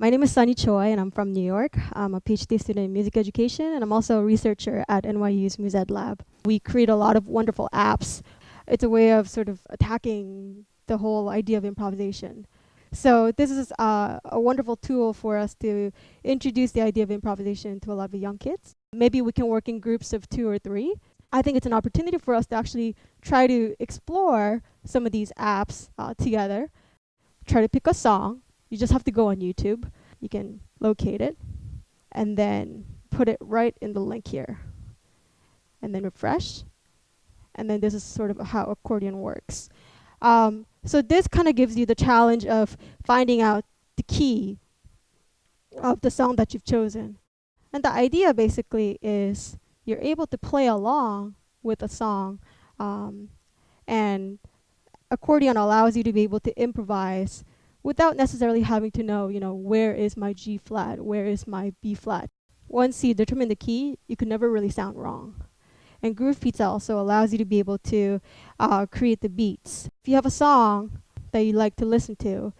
My name is Sunny Choi, and I'm from New York. I'm a PhD student in music education, and I'm also a researcher at NYU's MusEd Lab. We create a lot of wonderful apps. It's a way of sort of attacking the whole idea of improvisation. So this is a wonderful tool for us to introduce the idea of improvisation to a lot of the young kids. Maybe we can work in groups of 2 or 3. I think it's an opportunity for us to actually try to explore some of these apps together. Try to pick a song. You just have to go on YouTube. You can locate it and then put it right in the link here. And then refresh. And then this is sort of how accordion works. So this kind of gives you the challenge of finding out the key of the song that you've chosen. And the idea basically is you're able to play along with a song, and accordion allows you to be able to improvise without necessarily having to know, where is my G flat, where is my B flat. Once you determine the key, you can never really sound wrong. And Groove Pizza also allows you to be able to create the beats. If you have a song that you like to listen to,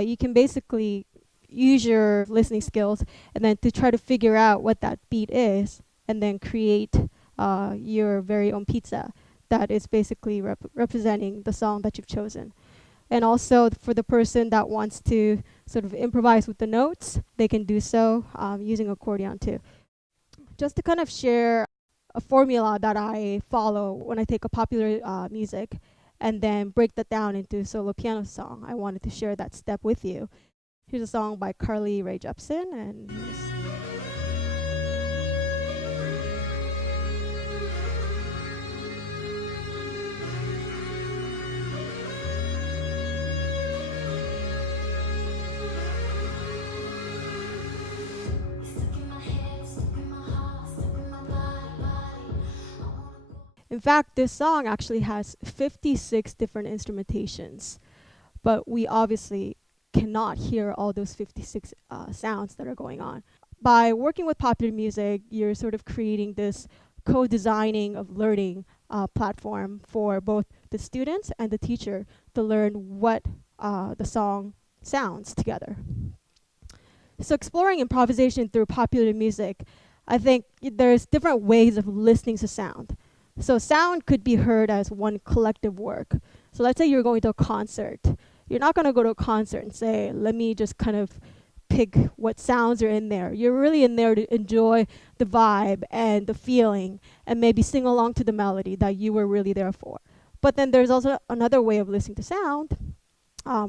you can basically use your listening skills and then to try to figure out what that beat is and then create your very own pizza that is basically representing the song that you've chosen. And also for the person that wants to sort of improvise with the notes, they can do so using accordion too. Just to kind of share a formula that I follow when I take a popular music and then break that down into solo piano song. I wanted to share that step with you. Here's a song by Carly Rae Jepsen, and in fact, this song actually has 56 different instrumentations, but we obviously cannot hear all those 56 sounds that are going on. By working with popular music, you're sort of creating this co-designing of learning platform for both the students and the teacher to learn what the song sounds together. So exploring improvisation through popular music, I think there's different ways of listening to sound. So sound could be heard as one collective work. So let's say you're going to a concert. You're not going to go to a concert and say, let me just kind of pick what sounds are in there. You're really in there to enjoy the vibe and the feeling and maybe sing along to the melody that you were really there for. But then there's also another way of listening to sound,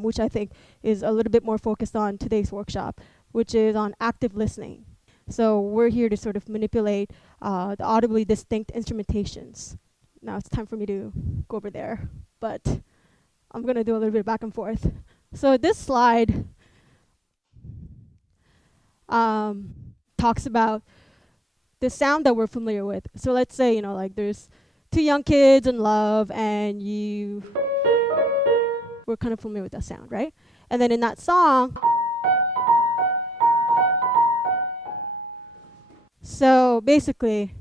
which I think is a little bit more focused on today's workshop, which is on active listening. So we're here to sort of manipulate the audibly distinct instrumentations. Now it's time for me to go over there, but I'm going to do a little bit back and forth. So this slide talks about the sound that we're familiar with. So let's say, like there's two young kids in love and we're kind of familiar with that sound, right? And then in that song, so basically,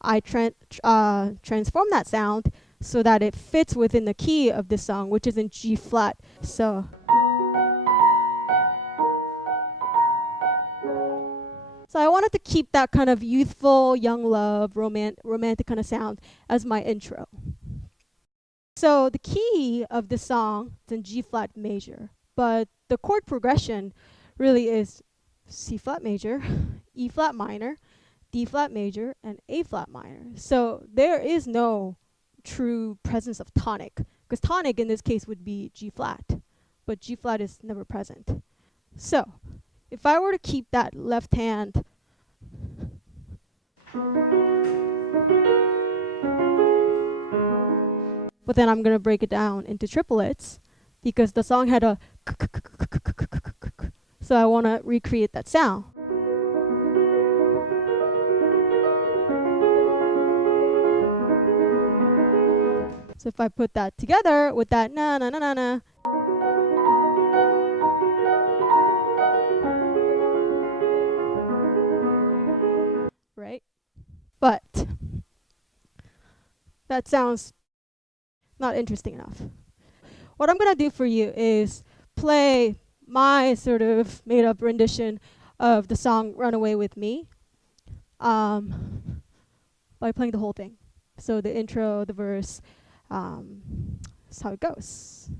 I transform that sound so that it fits within the key of this song, which is in G flat. So I wanted to keep that kind of youthful, young love, romantic kind of sound as my intro. So the key of this song is in G flat major, but the chord progression really is C flat major, E flat minor, D flat major, and A flat minor. So there is no true presence of tonic, because tonic in this case would be G flat, but G flat is never present. So if I were to keep that left hand but then I'm going to break it down into triplets because the song had a so I want to recreate that sound. So if I put that together with that na na na na na, right? But that sounds not interesting enough. What I'm going to do for you is play my sort of made up rendition of the song Run Away With Me um, by playing the whole thing. So the intro, the verse, that's how it goes.